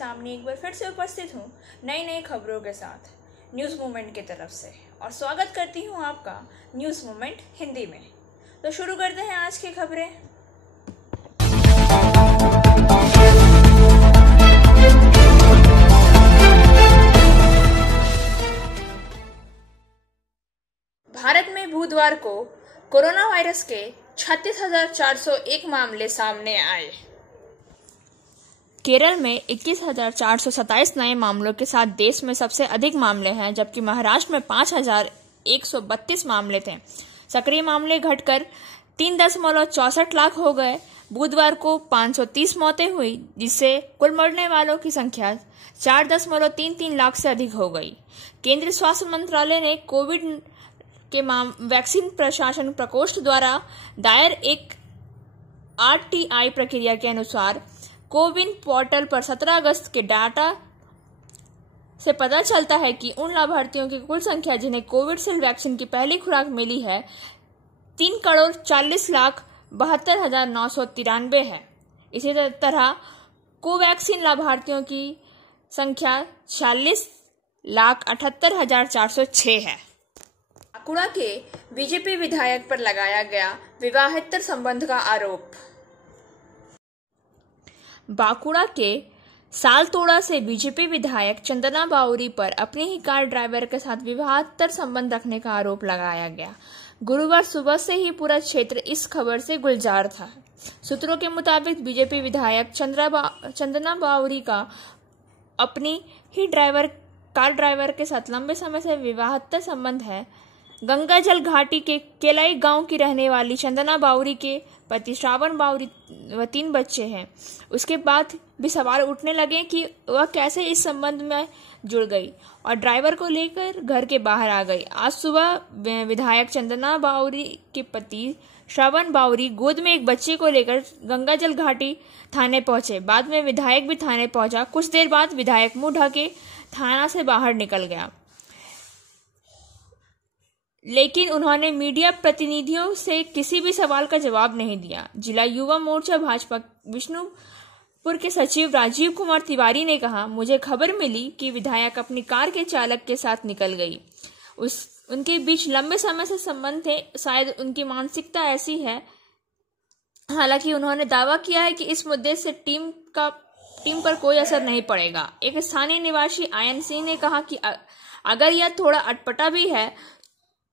सामने एक बार फिर से उपस्थित हूँ नई खबरों के साथ न्यूज़ मूवमेंट की तरफ से, और स्वागत करती हूँ आपका न्यूज़ मूवमेंट हिंदी में। तो शुरू करते हैं आज की खबरें। भारत में बुधवार को कोरोना वायरस के 36,401 मामले सामने आए। केरल में 21,427 नए मामलों के साथ देश में सबसे अधिक मामले हैं, जबकि महाराष्ट्र में 5,132 मामले थे। सक्रिय मामले घटकर 3.64 लाख हो गए। बुधवार को 530 मौतें हुई, जिससे कुल मरने वालों की संख्या 4.33 लाख से अधिक हो गई। केंद्रीय स्वास्थ्य मंत्रालय ने कोविड के वैक्सीन प्रशासन प्रकोष्ठ द्वारा दायर एक RTI प्रक्रिया के अनुसार कोविन पोर्टल पर 17 अगस्त के डाटा से पता चलता है कि उन लाभार्थियों की कुल संख्या जिन्हें कोविशील्ड वैक्सीन की पहली खुराक मिली है 3,40,72,993 है। इसी तरह कोवैक्सीन लाभार्थियों की संख्या 46,78,406 है। बांकुड़ा के बीजेपी विधायक पर लगाया गया विवाहेतर संबंध का आरोप। बांकुड़ा के सालतोड़ा से बीजेपी विधायक चंदना बावरी पर अपनी ही कार ड्राइवर के साथ विवाहेतर संबंध रखने का आरोप लगाया गया। गुरुवार सुबह से ही पूरा क्षेत्र इस खबर से गुलजार था। सूत्रों के मुताबिक बीजेपी विधायक चंदना बावरी का अपनी ही कार ड्राइवर के साथ लंबे समय से विवाहेतर संबंध है। गंगाजल घाटी के केलाई गांव की रहने वाली चंदना बावरी के पति श्रावण बावरी व 3 बच्चे हैं। उसके बाद भी सवाल उठने लगे कि वह कैसे इस संबंध में जुड़ गई और ड्राइवर को लेकर घर के बाहर आ गई। आज सुबह विधायक चंदना बावरी के पति श्रावण बावरी गोद में एक बच्चे को लेकर गंगाजल घाटी थाने पहुंचे। बाद में विधायक भी थाने पहुंचा। कुछ देर बाद विधायक मुंह ढके थाना से बाहर निकल गया, लेकिन उन्होंने मीडिया प्रतिनिधियों से किसी भी सवाल का जवाब नहीं दिया। जिला युवा मोर्चा भाजपा विष्णुपुर के सचिव राजीव कुमार तिवारी ने कहा, मुझे खबर मिली कि विधायक अपनी कार के चालक के साथ निकल गई। उनके बीच लंबे समय से संबंध थे। शायद उनकी मानसिकता ऐसी है। हालांकि उन्होंने दावा किया है कि इस मुद्दे से टीम पर कोई असर नहीं पड़ेगा। एक स्थानीय निवासी आयन सिंह ने कहा कि अगर यह थोड़ा अटपटा भी है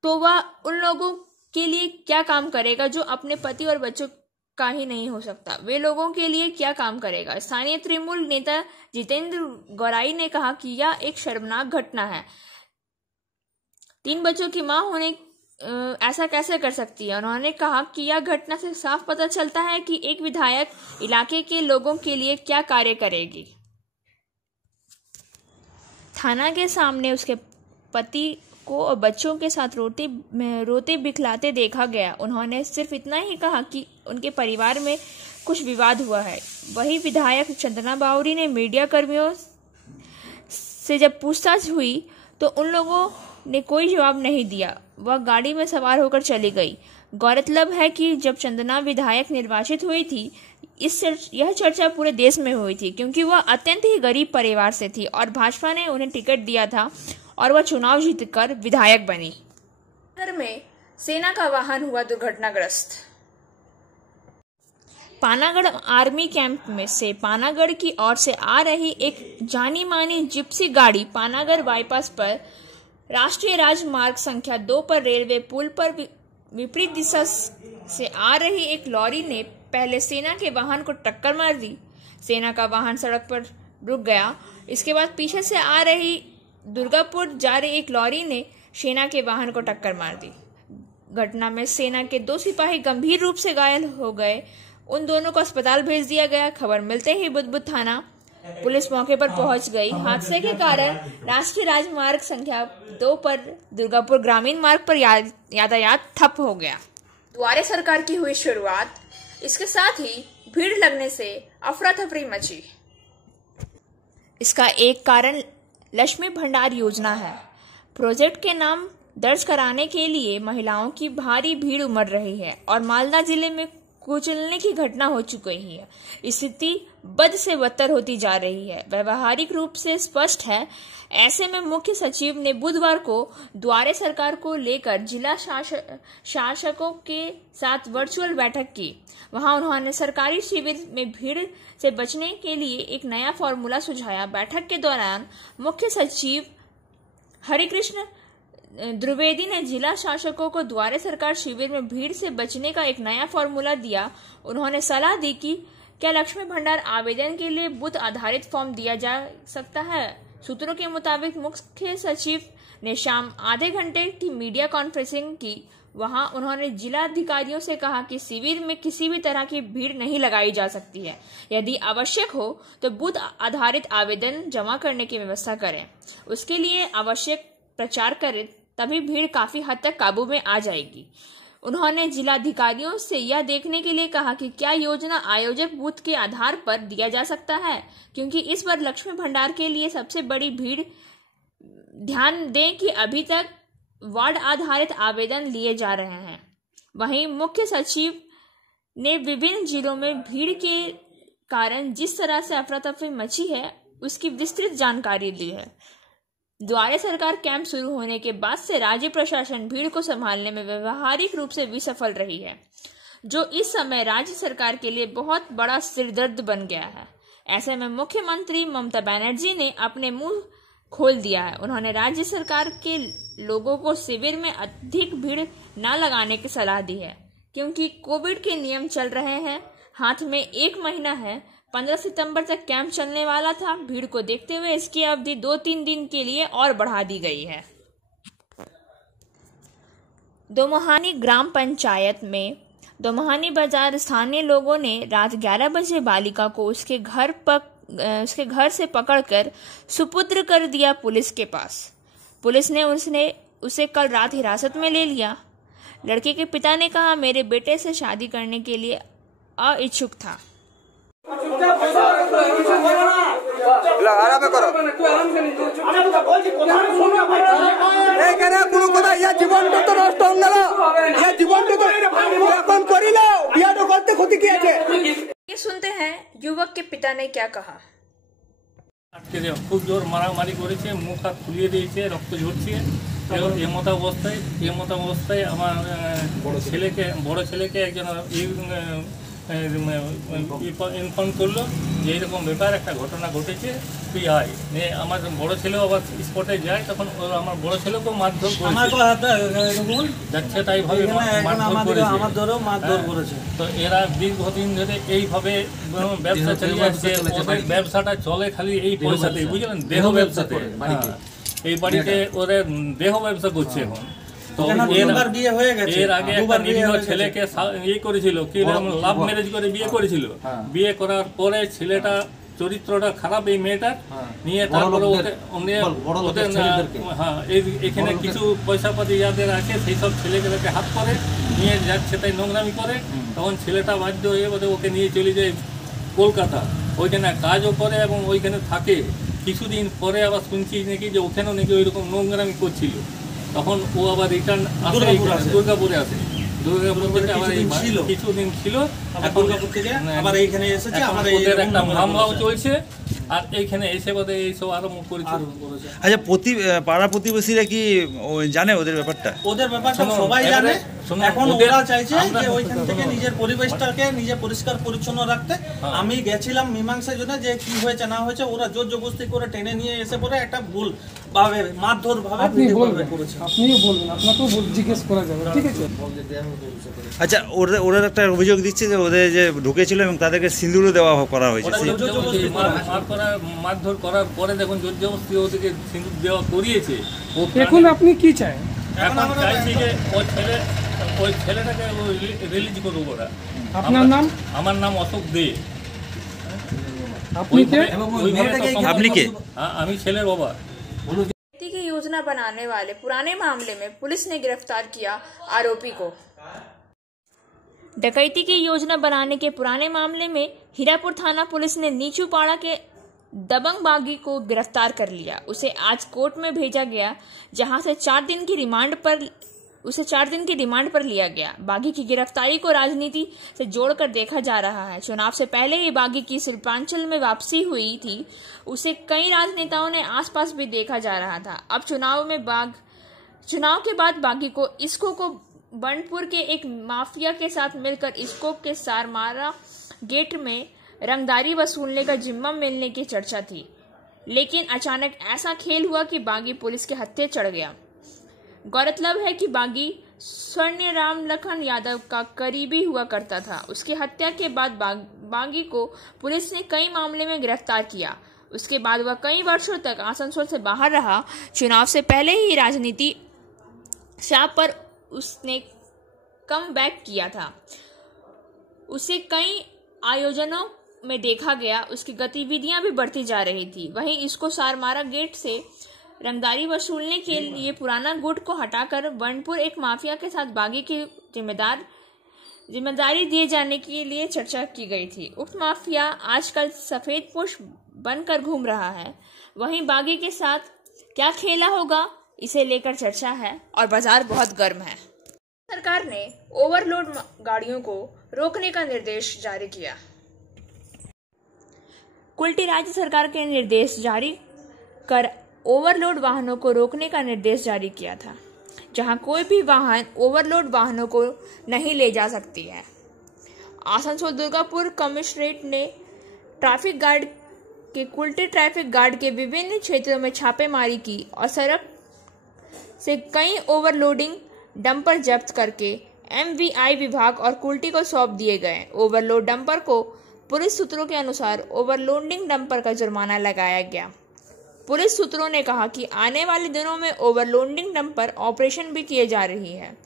तो वह उन लोगों के लिए क्या काम करेगा जो अपने पति और बच्चों का ही नहीं हो सकता। वे लोगों के लिए क्या काम करेगा। स्थानीय तृणमूल नेता जितेंद्र गौराई ने कहा कि यह एक शर्मनाक घटना है। 3 बच्चों की मां होने ऐसा कैसे कर सकती है। उन्होंने कहा कि यह घटना से साफ पता चलता है कि एक विधायक इलाके के लोगों के लिए क्या कार्य करेगी। थाना के सामने उसके पति को और बच्चों के साथ रोते बिखलाते देखा गया। उन्होंने सिर्फ इतना ही कहा कि उनके परिवार में कुछ विवाद हुआ है। वही विधायक चंदना बावरी ने मीडिया कर्मियों से जब पूछताछ हुई तो उन लोगों ने कोई जवाब नहीं दिया। वह गाड़ी में सवार होकर चली गई। गौरतलब है कि जब चंदना विधायक निर्वाचित हुई थी, यह चर्चा पूरे देश में हुई थी, क्योंकि वह अत्यंत ही गरीब परिवार से थी और भाजपा ने उन्हें टिकट दिया था और वह चुनाव जीतकर विधायक बनी। पानागढ़ में सेना का वाहन हुआ दुर्घटनाग्रस्त। पानागढ़ आर्मी कैंप में से पानागढ़ की ओर से आ रही एक जानी मानी जिप्सी गाड़ी पानागढ़ बाईपास पर राष्ट्रीय राजमार्ग संख्या 2 पर रेलवे पुल पर विपरीत दिशा से आ रही एक लॉरी ने पहले सेना के वाहन को टक्कर मार दी। सेना का वाहन सड़क पर रुक गया। इसके बाद पीछे से आ रही दुर्गापुर जा रही एक लॉरी ने सेना के वाहन को टक्कर मार दी। घटना में सेना के 2 सिपाही गंभीर रूप से घायल हो गए। उन दोनों को अस्पताल भेज दिया गया। खबर मिलते ही बुदबुद थाना पुलिस मौके पर पहुंच गई। हादसे के कारण राष्ट्रीय राजमार्ग संख्या 2 पर दुर्गापुर ग्रामीण मार्ग पर यातायात ठप हो गया। द्वारे सरकार की हुई शुरुआत, इसके साथ ही भीड़ लगने से अफरा तफरी मची। इसका एक कारण लक्ष्मी भंडार योजना है। प्रोजेक्ट के नाम दर्ज कराने के लिए महिलाओं की भारी भीड़ उमड़ रही है और मालदा जिले में कुचलने की घटना हो चुकी है। स्थिति बद से बदतर होती जा रही है, व्यवहारिक रूप से स्पष्ट है। ऐसे में मुख्य सचिव ने बुधवार को द्वारे सरकार को लेकर जिला शासकों के साथ वर्चुअल बैठक की। वहां उन्होंने सरकारी शिविर में भीड़ से बचने के लिए एक नया फॉर्मूला सुझाया। बैठक के दौरान मुख्य सचिव हरिकृष्ण द्विवेदी ने जिला शासकों को द्वारे सरकार शिविर में भीड़ से बचने का एक नया फॉर्मूला दिया। उन्होंने सलाह दी कि क्या लक्ष्मी भंडार आवेदन के लिए बूथ आधारित फॉर्म दिया जा सकता है। सूत्रों के मुताबिक मुख्य सचिव ने शाम आधे घंटे की मीडिया कॉन्फ्रेंसिंग की। वहां उन्होंने जिला अधिकारियों से कहा कि शिविर में किसी भी तरह की भीड़ नहीं लगाई जा सकती है। यदि आवश्यक हो तो बूथ आधारित आवेदन जमा करने की व्यवस्था करें, उसके लिए आवश्यक प्रचार करें, तभी भीड़ काफी हद तक काबू में आ जाएगी। उन्होंने जिलाधिकारियों से यह देखने के लिए कहा कि क्या योजना आयोजक बूथ के आधार पर दिया जा सकता है, क्योंकि इस बार लक्ष्मी भंडार के लिए सबसे बड़ी भीड़। ध्यान दें कि अभी तक वार्ड आधारित आवेदन लिए जा रहे हैं। वहीं मुख्य सचिव ने विभिन्न जिलों में भीड़ के कारण जिस तरह से अफरा तफरी मची है उसकी विस्तृत जानकारी ली है। द्वारे सरकार कैंप शुरू होने के बाद से राज्य प्रशासन भीड़ को संभालने में व्यवहारिक रूप से विफल रही है, जो इस समय राज्य सरकार के लिए बहुत बड़ा सिरदर्द बन गया है। ऐसे में मुख्यमंत्री ममता बनर्जी ने अपने मुंह खोल दिया है। उन्होंने राज्य सरकार के लोगों को शिविर में अधिक भीड़ न लगाने की सलाह दी है, क्योंकि कोविड के नियम चल रहे हैं। हाथ में 1 महीना है। 15 सितंबर तक कैंप चलने वाला था। भीड़ को देखते हुए इसकी अवधि 2-3 दिन के लिए और बढ़ा दी गई है। दोमुहानी ग्राम पंचायत में दोमुहानी बाजार स्थानीय लोगों ने रात 11 बजे बालिका को उसके घर से पकड़कर सुपुत्र कर दिया पुलिस के पास। पुलिस ने उसे कल रात हिरासत में ले लिया। लड़के के पिता ने कहा, मेरे बेटे से शादी करने के लिए अइच्छुक था। सुनते हैं युवक के पिता ने क्या कहा। खूब जोर मारामारी करेছে, মুখ হাত ফুলিয়ে দিয়েছে, রক্ত ঝরছে। এমত অবস্থায় আমার বড় ছেলেকে একজন ইনফর্ম করলো যে এরকম ব্যাপার একটা ঘটনা ঘটেছে, তুই আয়। আমার বড় ছেলেও আবার স্পটে যায়, তখন আমার বড় ছেলেকেও মারধর যাচ্ছে, তাই ভাবে মারধর করেছে। তো এরা দীর্ঘদিন ধরে এইভাবে ব্যবসা চালিয়ে আসছে। ওদের ব্যবসাটা চলে খালি এই পয়সাতেই, বুঝলেন, দেহ ব্যবসাতে। এই বাড়িতে ওদের দেহ ব্যবসা করছে এখন। এর আগে একটা নিরীহ ছেলেকে করেছিল, কি লাভ ম্যারেজ করে বিয়ে করেছিল। বিয়ে করার পরে ছেলেটা চরিত্রটা খারাপ এই মেয়েটার নিয়ে, তারপরে ওদের এখানে কিছু পয়সা পাতি যাদের আছে সেই সব ছেলেগুলোকে হাত করে নিয়ে যাচ্ছে, তাই নোংরামি করে। তখন ছেলেটা বাধ্য হয়ে ওকে নিয়ে চলে যায় কলকাতা, ওইখানে কাজও করে এবং ওইখানে থাকে। কিছুদিন পরে আবার শুনছি নাকি যে ওখানেও নাকি ওইরকম নোংরামি করছিল। তখন ও আবার রিটার্ন আসে, দুর্গাপুরে আসে। দুর্গাপুর থেকে আবার কিছুদিন ছিল, দুর্গাপুর থেকে আবার এইখানে এসেছে। আমাদের একটা মামলাও চলছে, আর এইখানে এসে বোধ এইসব আরম্ভ করেছিল। আচ্ছা, পাড়া প্রতিবেশীরা কি জানে ওদের ব্যাপারটা? ওদের ব্যাপারটা সবাই জানে। এখন ওরা চাইছে যে ওইখান থেকে নিজের পরিবেশটাকে নিজে পরিষ্কার পরিচ্ছন্ন রাখতে। আমি গেছিলাম মীমাংসার জন্য, যে কি হয়েছে না হয়েছে। ওরা জোর জবরদস্তি করে টেনে নিয়ে এসে পরে একটা ভুল ভাবে মারধর ভাবে আপনিও বলবেন, আপনাকেও জিজ্ঞেস করা যাবে, ঠিক আছে? আচ্ছা, ওরা একটা অভিযোগ দিচ্ছে যে ওদের যে ঢুকেছিল এবং তাদেরকে সিঁদুরও দেওয়া করা হয়েছে। মারধর করার পরে দেখুন জোর জবরদস্তি ওদেরকে সিঁদুর দেওয়া করিয়েছে। এখন আপনি কি চান? এখন চাইছি যে ওই ছেলেটাকে রিলিজ করবো ওরা। আপনার নাম? আমার নাম অশোক দে। আপনি কে? আমি ছেলের বাবা। डकैती की योजना बनाने वाले पुराने मामले में पुलिस ने गिरफ्तार किया आरोपी को। डकैती की योजना बनाने के पुराने मामले में हीरापुर थाना पुलिस ने नीचूपाड़ा के दबंग बागी को गिरफ्तार कर लिया। उसे आज कोर्ट में भेजा गया, जहां से 4 दिन की रिमांड पर उसे 4 दिन की रिमांड पर लिया गया। बागी की गिरफ्तारी को राजनीति से जोड़कर देखा जा रहा है। चुनाव से पहले ही बागी की शिल्पांचल में वापसी हुई थी। उसे कई राजनेताओं ने आसपास भी देखा जा रहा था। अब चुनाव के बाद बागी को इस्को को बंडपुर के एक माफिया के साथ मिलकर इस्को के सारमारा गेट में रंगदारी वसूलने का जिम्मा मिलने की चर्चा थी, लेकिन अचानक ऐसा खेल हुआ कि बागी पुलिस के हत्थे चढ़ गया। गौरतलब है कि बागी स्वर्णराम लखन यादव का करीबी हुआ करता था। उसकी हत्या के बाद बागी को पुलिस ने कई मामले में गिरफ्तार किया। उसके बाद वह कई वर्षों तक आसनसोल से बाहर रहा। चुनाव से पहले ही राजनीति शाह पर उसने कम बैक किया था। उसे कई आयोजनों में देखा गया। उसकी गतिविधियां भी बढ़ती जा रही थी। वहीं इसको सारमारा गेट से रंगदारी वसूलने के लिए पुराना गुट को हटाकर बंडपुर एक माफिया के साथ बागी की जिम्मेदारी दिए जाने के लिए चर्चा की गई थी। उक्त माफिया आजकल सफेद पोश बनकर घूम रहा है। वहीं बागी के साथ क्या खेला होगा, इसे लेकर चर्चा है और बाजार बहुत गर्म है। सरकार ने ओवरलोड गाड़ियों को रोकने का निर्देश जारी किया। कुल्टी राज्य सरकार के निर्देश जारी कर ओवरलोड वाहनों को रोकने का निर्देश जारी किया था, जहां कोई भी वाहन ओवरलोड वाहनों को नहीं ले जा सकती है। आसनसोल दुर्गापुर कमिश्नरेट ने ट्रैफिक गार्ड के कुल्टी ट्रैफिक गार्ड के विभिन्न क्षेत्रों में छापेमारी की और सड़क से कई ओवरलोडिंग डंपर जब्त करके MVI विभाग और कुल्टी को सौंप दिए गए। ओवरलोड डंपर को पुलिस सूत्रों के अनुसार ओवरलोडिंग डंपर का जुर्माना लगाया गया। पुलिस सूत्रों ने कहा कि आने वाले दिनों में ओवरलोडिंग डंपर ऑपरेशन भी किए जा रही है।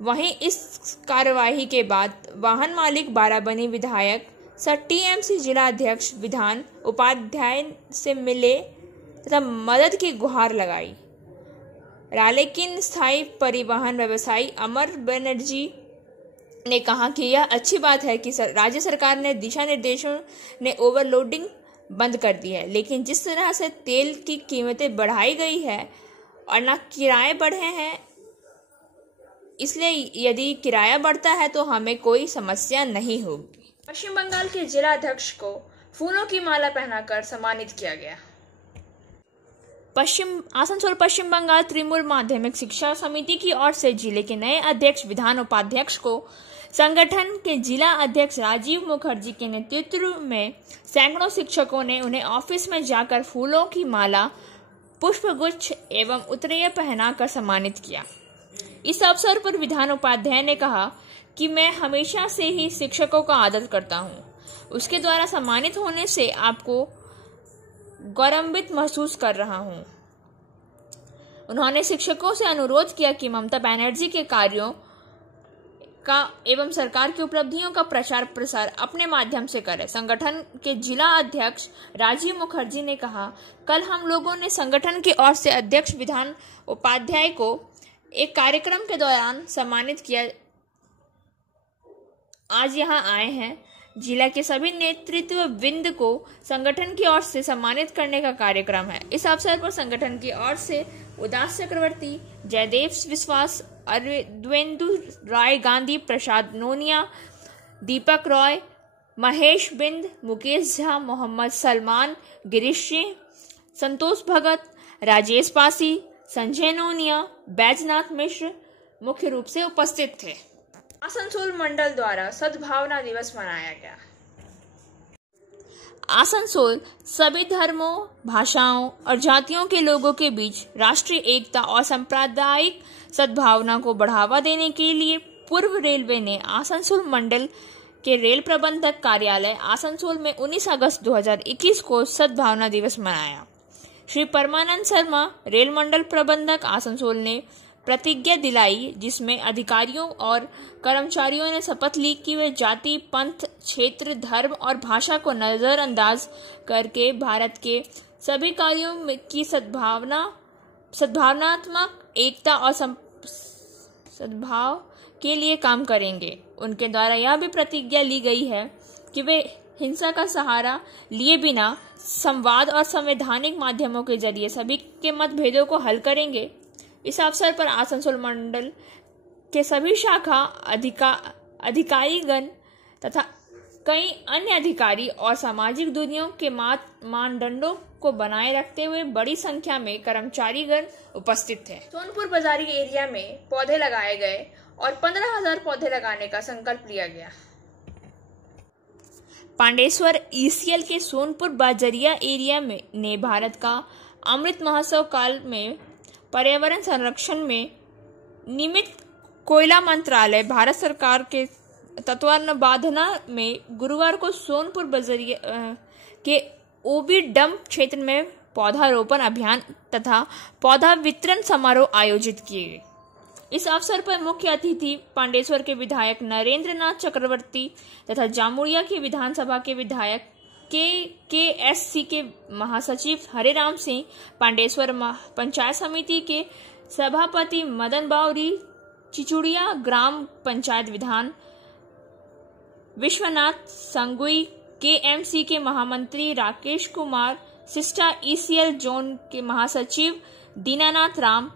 वहीं इस कार्यवाही के बाद वाहन मालिक बाराबनी विधायक सर TMC जिला अध्यक्ष विधान उपाध्याय से मिले तथा मदद की गुहार लगाई। रालेकिन स्थायी परिवहन व्यवसायी अमर बनर्जी ने कहा कि यह अच्छी बात है कि राज्य सरकार ने दिशा निर्देशों ने ओवरलोडिंग बंद कर दी है, लेकिन जिस तरह से तेल की कीमतें बढ़ाई गई है और ना किराए बढ़े हैं, इसलिए यदि किराया बढ़ता है तो हमें कोई समस्या नहीं होगी। पश्चिम बंगाल के जिला अध्यक्ष को फूलों की माला पहनाकर सम्मानित किया गया। आसनसोल पश्चिम बंगाल तृणमूल माध्यमिक शिक्षा समिति की ओर से जिले के नए अध्यक्ष विधान उपाध्यक्ष को संगठन के जिला अध्यक्ष राजीव मुखर्जी के नेतृत्व में सैकड़ों शिक्षकों ने उन्हें ऑफिस में जाकर फूलों की माला, पुष्पगुच्छ एवं उत्तरीय पहनाकर सम्मानित किया। इस अवसर पर विधान उपाध्याय ने कहा कि मैं हमेशा से ही शिक्षकों का आदर करता हूं। उसके द्वारा सम्मानित होने से आपको गौरवान्वित महसूस कर रहा हूं। उन्होंने शिक्षकों से अनुरोध किया कि ममता बनर्जी के कार्यों का एवं सरकार की उपलब्धियों का प्रचार प्रसार अपने माध्यम से करें। संगठन के जिला अध्यक्ष राजीव मुखर्जी ने कहा, कल हम लोगों ने संगठन की ओर से अध्यक्ष विधान उपाध्याय को एक कार्यक्रम के दौरान सम्मानित किया। आज यहां आए हैं। जिला के सभी नेतृत्व वृंद को संगठन की ओर से सम्मानित करने का कार्यक्रम है। इस अवसर पर संगठन की ओर से उदास चक्रवर्ती, जयदेव विश्वास, अरविंदु राय गांधी, प्रसाद नोनिया, दीपक रॉय, महेश बिंद, मुकेश झा, मोहम्मद सलमान, गिरीश सिंह, संतोष भगत, राजेश पासी, संजय नोनिया, बैजनाथ मिश्र मुख्य रूप से उपस्थित थे। आसनसोल मंडल द्वारा सद्भावना दिवस मनाया गया। आसनसोल सभी धर्मों, भाषाओं और जातियों के लोगों के बीच राष्ट्रीय एकता और सांप्रदायिक सद्भावना को बढ़ावा देने के लिए पूर्व रेलवे ने आसनसोल मंडल के रेल प्रबंधक कार्यालय आसनसोल में 19 अगस्त 2021 को सद्भावना दिवस मनाया। श्री परमानंद शर्मा रेल मंडल प्रबंधक आसनसोल ने प्रतिज्ञा दिलाई, जिसमें अधिकारियों और कर्मचारियों ने शपथ ली कि वे जाति, पंथ, क्षेत्र, धर्म और भाषा को नजरअंदाज करके भारत के सभी कार्यों की सद्भावनात्मक एकता और सद्भाव के लिए काम करेंगे। उनके द्वारा यह भी प्रतिज्ञा ली गई है कि वे हिंसा का सहारा लिए बिना संवाद और संवैधानिक माध्यमों के जरिए सभी के मतभेदों को हल करेंगे। इस अवसर पर आसनसोल मंडल के सभी शाखा अधिकारीगण तथा कई अन्य अधिकारी और सामाजिक दूरियों के मानदंडों को बनाए रखते हुए बड़ी संख्या में कर्मचारीगण उपस्थित थे। सोनपुर बाजारी एरिया में पौधे लगाए गए और 15,000 पौधे लगाने का संकल्प लिया गया। पांडेश्वर ईसीएल के सोनपुर बाजरिया एरिया में ने भारत का अमृत महोत्सव काल में पर्यावरण संरक्षण में निमित्त कोयला मंत्रालय भारत सरकार के तत्वावधान में गुरुवार को सोनपुर बाजरिया के ओबी डंप क्षेत्र में पौधारोपण अभियान तथा पौधा वितरण समारोह आयोजित किए गए। इस अवसर पर मुख्य अतिथि पांडेश्वर के विधायक नरेंद्र नाथ चक्रवर्ती तथा जामुड़िया के विधानसभा के विधायक KSC के महासचिव हरेराम सिंह, पांडेश्वर पंचायत समिति के सभापति मदन बावरी, चिचुड़िया ग्राम पंचायत विधान विश्वनाथ संगुई, KMC के महामंत्री Rakesh Kumar, sister ECL zone के महासचिव दीनानाथ राम,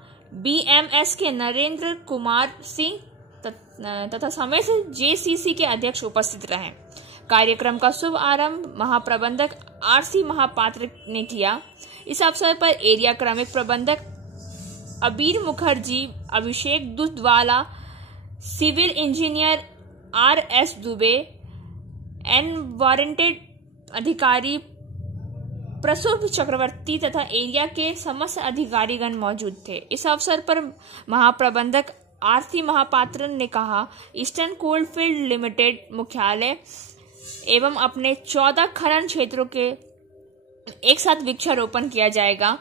BMS के नरेंद्र कुमार सिंह तथा समेत JCC के अध्यक्ष उपस्थित रहे। कार्यक्रम का शुभ आरंभ महाप्रबंधक RC महापात्र ने किया। इस अवसर पर एरिया क्रमिक प्रबंधक Abir Mukherjee, Abhishek Dudhwala, civil engineer RS Dubey, environmental अधिकारी प्रसूभ चक्रवर्ती तथा एरिया के समस्त अधिकारीगण मौजूद थे। इस अवसर पर महाप्रबंधक RC महापात्र ने कहा, ईस्टर्न कोलफील्ड लिमिटेड मुख्यालय एवं अपने 14 खनन क्षेत्रों के एक साथ वृक्षारोपण किया जाएगा।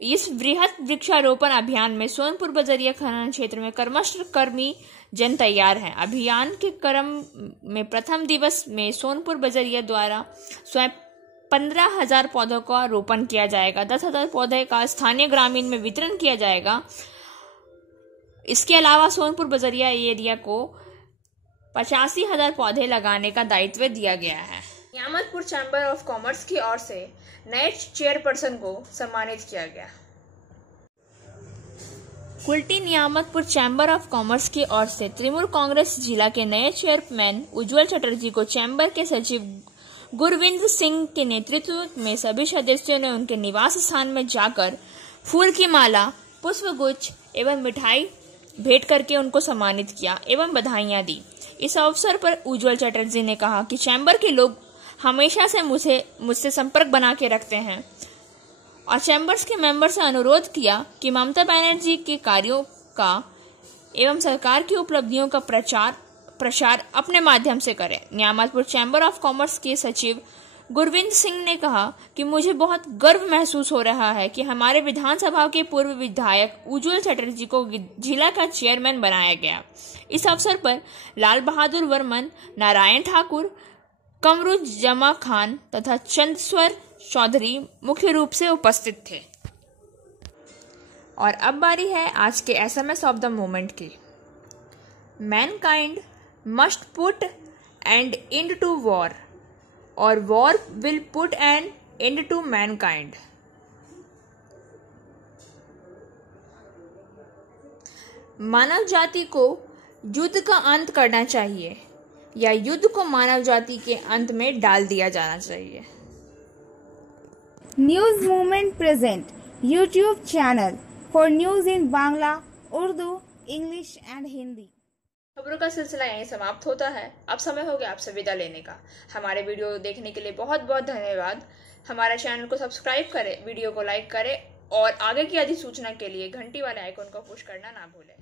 इस वृहद वृक्षारोपण अभियान में सोनपुर बाजरिया खनन क्षेत्र में कर्मी जन तैयार हैं। अभियान के क्रम में प्रथम दिवस में सोनपुर बाजरिया द्वारा स्वयं 15,000 पौधों का रोपण किया जाएगा। 10,000 पौधे का स्थानीय ग्रामीण में वितरण किया जाएगा। इसके अलावा सोनपुर बाजरिया एरिया को 85,000 पौधे लगाने का दायित्व दिया गया है। नियामतपुर चैम्बर ऑफ कॉमर्स की ओर से नए चेयरपर्सन को सम्मानित किया गया। Kulti Niyamatpur chamber of commerce की ओर से तृणमूल कांग्रेस जिला के नए चेयरमैन उज्जवल चटर्जी को चैम्बर के सचिव गुरविंद्र सिंह के नेतृत्व में सभी सदस्यों ने उनके निवास स्थान में जाकर फूल की माला, पुष्पगुच्छ एवं मिठाई भेंट करके उनको सम्मानित किया एवं बधाइयां दी। इस अवसर पर उज्जवल चटर्जी ने कहा कि चैम्बर के लोग हमेशा से मुझसे संपर्क बना के रखते हैं और चैम्बर्स के मेंबर से अनुरोध किया कि ममता बनर्जी के कार्यों का एवं सरकार की उपलब्धियों का प्रसार अपने माध्यम से करें। नियामतपुर चैम्बर ऑफ कॉमर्स के सचिव गुरविंद्र सिंह ने कहा कि मुझे बहुत गर्व महसूस हो रहा है कि हमारे विधानसभा के पूर्व विधायक उज्जवल चटर्जी को जिला का चेयरमैन बनाया गया। इस अवसर पर लाल बहादुर वर्मन, नारायण ठाकुर, कमरुज जमा खान तथा चंद्रस्वर चौधरी मुख्य रूप से उपस्थित थे। और अब बारी है आज के SMS ऑफ द मोमेंट की। Mankind must put and end to war और war will put an end to mankind. मानव जाति को युद्ध का अंत करना चाहिए या युद्ध को मानव जाति के अंत में डाल दिया जाना चाहिए। News movement present YouTube channel for news in Bangla, Urdu, English and Hindi. खबरों का सिलसिला यहीं समाप्त होता है। अब समय हो गया आपसे विदा लेने का। हमारे वीडियो देखने के लिए बहुत बहुत धन्यवाद। हमारे चैनल को सब्सक्राइब करें, वीडियो को लाइक करें और आगे की अधिसूचना के लिए घंटी वाले आइकन को पुश करना ना भूलें।